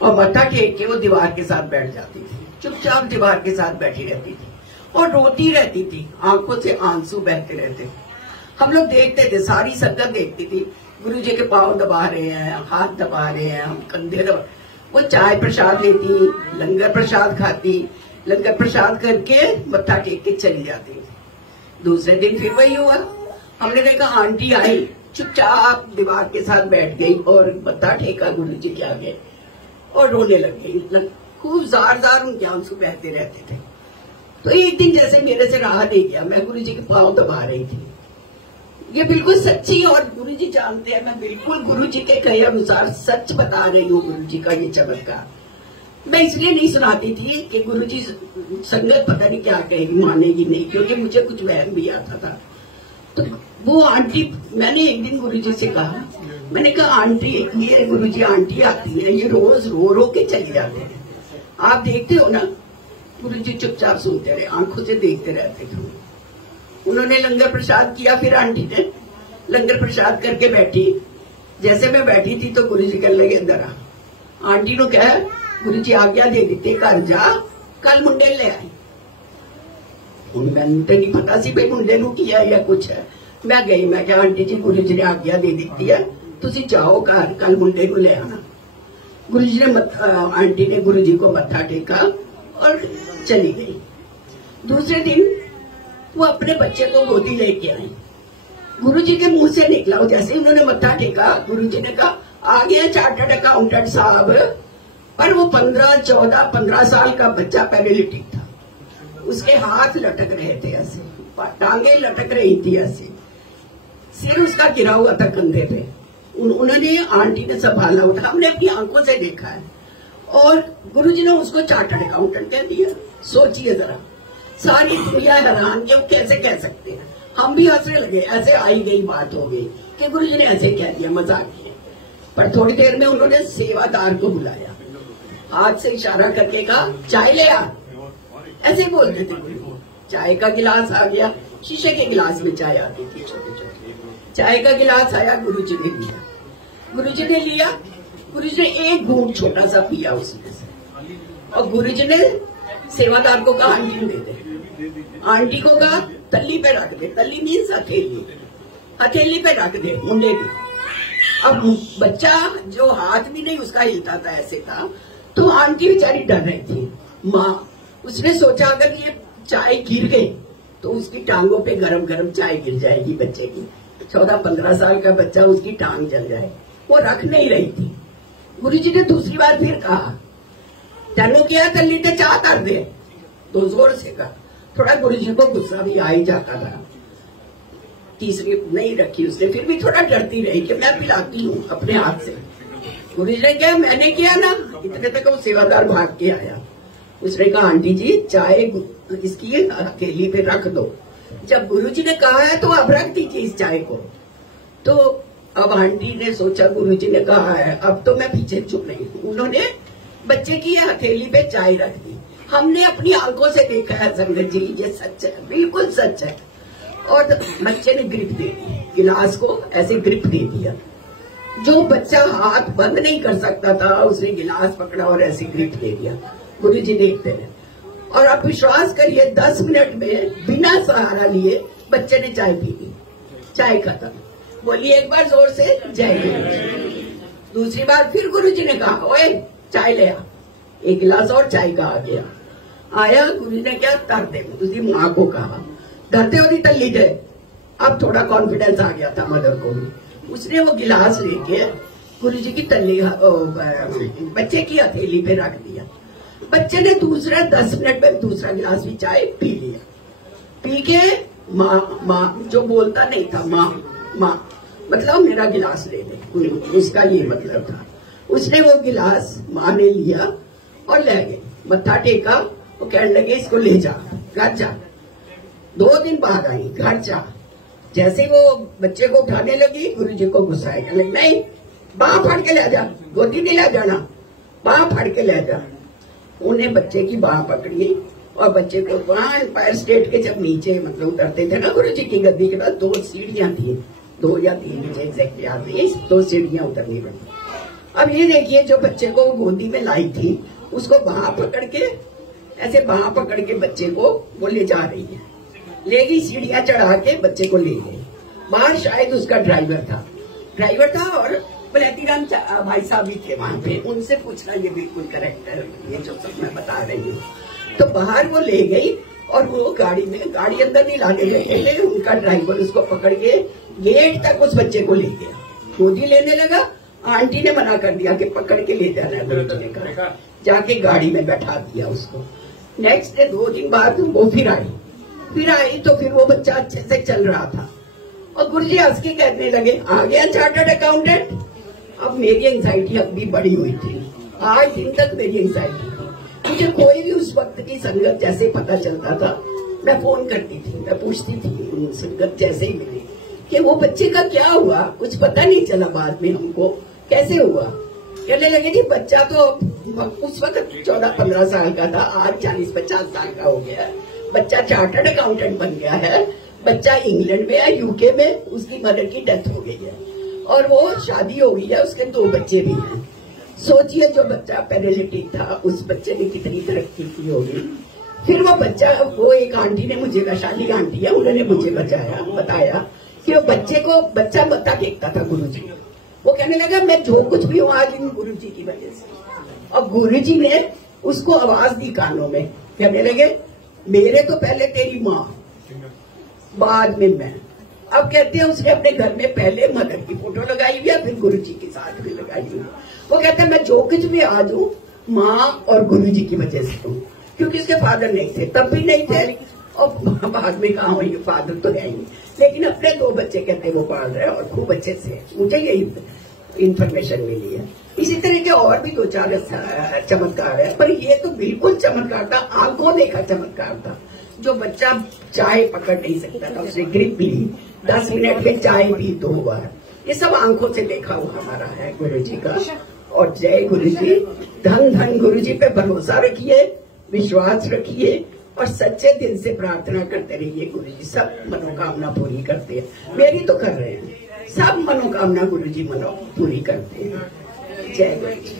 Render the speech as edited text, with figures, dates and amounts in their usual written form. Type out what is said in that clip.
और मत्था टेक के वो दीवार के साथ बैठ जाती थी, चुपचाप दीवार के साथ बैठी रहती थी और रोती रहती थी, आंखों से आंसू बहते रहते। हम लोग देखते थे, सारी संगत देखती थी, गुरुजी के पांव दबा रहे हैं, हाथ दबा रहे हैं, हम कंधे दबा। वो चाय प्रसाद लेती, लंगर प्रसाद खाती, लंगर प्रसाद करके मत्था टेक के चली जाती। दूसरे दिन फिर वही हुआ। हमने देखा आंटी आई, चुपचाप दीवार के साथ बैठ गई और मत्था टेका गुरुजी के आगे और रोने लग गई। खूब जार जार उनके आंसू बहते रहते थे। तो एक दिन जैसे मेरे से रहा नहीं गया, मैं गुरुजी के पांव दबा रही थी। ये बिल्कुल सच्ची, और गुरुजी जानते हैं मैं बिल्कुल गुरुजी के कहे अनुसार सच बता रही हूँ। गुरुजी का ये चमत्कार मैं इसलिए नहीं सुनाती थी कि गुरुजी संगत पता नहीं क्या कहेगी, मानेगी नहीं, क्योंकि मुझे कुछ वहम भी आता था। तो वो आंटी, मैंने एक दिन गुरुजी से कहा, मैंने कहा आंटी, ये गुरुजी आंटी आती है, ये रोज रो रो के चली जाते हैं, आप देखते हो ना। गुरुजी चुपचाप सुनते रहे, आंखों से देखते रहते थे। उन्होंने लंगर प्रसाद किया, फिर आंटी ने लंगर प्रसाद करके बैठी। जैसे मैं बैठी थी तो गुरुजी कहने लगे अंदर आ। आंटी ने कहा गुरुजी आज्ञा दे देते, घर जा, कल मुंडे ले आई। मैंने तो नहीं पता सी भाई मुंडे नू किया या कुछ है। मैं गई, मैं क्या आंटी जी गुरुजी ने आज्ञा दे दी है, तुसी जाओ घर, कल मुंडे नू ले आना। गुरुजी ने आंटी ने गुरुजी को मत्था टेका और चली गई। दूसरे दिन वो अपने बच्चे को गोदी लेके आई। गुरुजी के मुंह से निकला, जैसे ही उन्होंने मत्था टेका, गुरुजी ने कहा आ गया चार्टर्ड अकाउंटेंट साहब। पर वो 15 साल का बच्चा पैरालिटिक था, उसके हाथ लटक रहे थे ऐसे, टांगे लटक रही थी ऐसे, सिर उसका गिरा हुआ था कंधे पे। उन्होंने, आंटी ने संभाला उठा, हमने अपनी आंखों से देखा है। और गुरुजी ने उसको चार्टर्ड अकाउंटेंट कह दिया। सोचिए जरा, सारी दुनिया हैरान कि वो कैसे कह सकते हैं। हम भी हंसने लगे, ऐसे आई गई बात हो गई कि गुरुजी ने ऐसे कह दिया, मजाक किया। पर थोड़ी देर में उन्होंने सेवादार को बुलाया, हाथ से इशारा करके कहा चाय ले आ, ऐसे बोलते थे गुरुजी। चाय का गिलास आ गया, शीशे के गिलास में चाय आती थी छोटे छोटे। चाय का गिलास आया, गुरुजी ने लिया, गुरुजी ने लिया, गुरुजी ने एक घूंट छोटा सा पिया उसमें से, और गुरुजी ने सेवादार को कहा आंटी दे दे। आंटी को कहा तल्ली पे रख दे, तल्ली मीन्स हथेली, हथेली पे रख दे मुंडे की। अब बच्चा जो हाथ भी नहीं उसका हिलता था, ऐसे था। तो आंटी बेचारी डर रही थी, माँ। उसने सोचा अगर ये चाय गिर गई तो उसकी टांगों पे गरम गरम चाय गिर जाएगी बच्चे की। 14-15 साल का बच्चा, उसकी टांग जल जाए। वो रख नहीं रही थी। गुरुजी ने दूसरी बार फिर कहा तेनू क्या तल्ली ते चाह कर दे, तो जोर से कहा। थोड़ा गुरुजी को गुस्सा भी आ ही जाता था। तीसरी नहीं रखी उसने, फिर भी थोड़ा डरती रही कि मैं पिलाती हूँ अपने हाथ से। गुरुजी ने कहा मैंने किया ना, इतने तक वो सेवादार भाग के आया। उसने कहा आंटी जी चाय इसकी हथेली पे रख दो। जब गुरुजी ने कहा है तो अब रख दीजिए इस चाय को। तो अब आंटी ने सोचा गुरुजी ने कहा है, अब तो मैं पीछे चुप नहीं हूँ। उन्होंने बच्चे की हथेली पे चाय रख दी। हमने अपनी आंखों से देखा है संगत जी, ये सच है, बिल्कुल सच है। और बच्चे ने ग्रिप दे दी, गिलास को ऐसे ग्रिप दे दिया। जो बच्चा हाथ बंद नहीं कर सकता था, उसने गिलास पकड़ा और ऐसे ग्रिप दे दिया। गुरुजी देखते हैं, और आप विश्वास करिए 10 मिनट में बिना सहारा लिए बच्चे ने चाय पी ली। चाय खत्म। बोलिए एक बार जोर से जय गुरुजी। दूसरी बार फिर गुरुजी ने कहा ओए चाय ले आ। एक गिलास और चाय का आ गया। आया, गुरुजी ने क्या कर दे, उसकी माँ को कहा धरते होती तल्ली दे। अब थोड़ा कॉन्फिडेंस आ गया था मदर को भी। उसने वो गिलास लेके गुरुजी की तल्ली बच्चे की हथेली पे रख दिया। बच्चे ने दूसरा 10 मिनट में दूसरा गिलास भी चाय पी लिया। पी के माँ जो बोलता नहीं था, माँ मतलब मेरा गिलास ले ले, उसका ये मतलब था। उसने वो गिलास माँ ने लिया और ले गए, मत्था टेका। वो कहने लगे इसको ले जा, घर जा। 2 दिन बाद आई, घर जा। जैसे वो बच्चे को उठाने लगी, गुरुजी को गुस्सा आया, कहने लगे नहीं, बाँह फाड़ के ले जा, गोदी नहीं ले जाना, बाँह फाड़ के ले जा। उन्हें बच्चे की बाँह पकड़ी और बच्चे को वहां एम्पायर स्टेट के जब नीचे मतलब उतरते थे ना गुरुजी की गद्दी के पास, 2 सीढ़ियां थी, 2 या 3 मुझे एग्जैक्ट याद नहीं, 2 सीढ़ियां उतरनी पड़ी। अब ये देखिए, जो बच्चे को गोदी में लाई थी उसको बांह पकड़ के, ऐसे बांह पकड़ के बच्चे को वो ले जा रही है, ले गई सीढ़ियां चढ़ा के बच्चे को ले गई। बाहर शायद उसका ड्राइवर था और प्लेटीराम भाई साहब भी थे वहां पे, उनसे पूछना ये बिल्कुल करेक्ट है, ये जो सब मैं बता रही हूँ। तो बाहर वो ले गई और वो गाड़ी अंदर नहीं लाने लगे, उनका ड्राइवर उसको पकड़ के गेट तक उस बच्चे को ले गया, गोदी लेने लगा। आंटी ने मना कर दिया कि पकड़ के ले जाना है, जाके गाड़ी में बैठा दिया उसको। नेक्स्ट डे 2 दिन बाद वो फिर आई तो फिर वो बच्चा अच्छे से चल रहा था और गुरुजी हंस के कहने लगे, आ गया चार्टर्ड अकाउंटेंट। अब मेरी एंजाइटी अभी बड़ी हुई थी, आज दिन तक मेरी एंजाइटी थी। मुझे कोई भी उस वक्त की संगत जैसे पता चलता था, मैं फोन करती थी, मैं पूछती थी संगत जैसे ही मिली कि वो बच्चे का क्या हुआ। कुछ पता नहीं चला बाद में हमको कैसे हुआ। कहने लगे जी बच्चा तो उस वक्त 14-15 साल का था, आज 40-50 साल का हो गया है। बच्चा चार्टर्ड अकाउंटेंट बन गया है, बच्चा इंग्लैंड में है, यूके में उसकी मदर की डेथ हो गई है और वो शादी हो गई है, उसके 2 बच्चे भी हैं। सोचिए जो बच्चा पैरालिटिक था उस बच्चे ने कितनी तरक्की की होगी। फिर वो बच्चा, वो एक आंटी ने मुझे, वैशाली आंटी है, उन्होंने मुझे बताया कि वो बच्चा मत्था टेकता था गुरुजी। वो कहने लगा मैं जो कुछ भी हूँ आज इन गुरुजी की वजह से। और गुरुजी ने उसको आवाज दी कानों में, कहने लगे मेरे तो पहले तेरी माँ, बाद में मैं। अब कहते हैं उसने अपने घर में पहले मदर की फोटो लगाई हुई है, फिर गुरुजी के साथ भी लगाई हुई है। वो कहता है मैं जो कुछ भी आज हूँ माँ और गुरुजी की वजह से हूँ, क्योंकि उसके फादर नहीं थे, तब भी नहीं थे और बाद में कहा वही फादर तो रहेंगे, लेकिन अपने 2 बच्चे कहते वो पाल रहे और खूब अच्छे से। मुझे यही इन्फॉर्मेशन मिली है। इसी तरह के और भी 2-4 चमत्कार है, पर ये तो बिल्कुल चमत्कार था, आंखों देखा चमत्कार था। जो बच्चा चाय पकड़ नहीं सकता था, उसने ग्रिप भी ली, 10 मिनट में चाय पी 2 बार। ये सब आंखों से देखा हुआ हमारा है गुरुजी का। और जय गुरुजी, धन धन गुरुजी पे भरोसा रखिए, विश्वास रखिए और सच्चे दिल से प्रार्थना करते रहिए। गुरुजी सब मनोकामना पूरी करते हैं, मेरी तो कर रहे हैं, सब मनोकामना गुरुजी पूरी करते हैं। जय गुरुजी।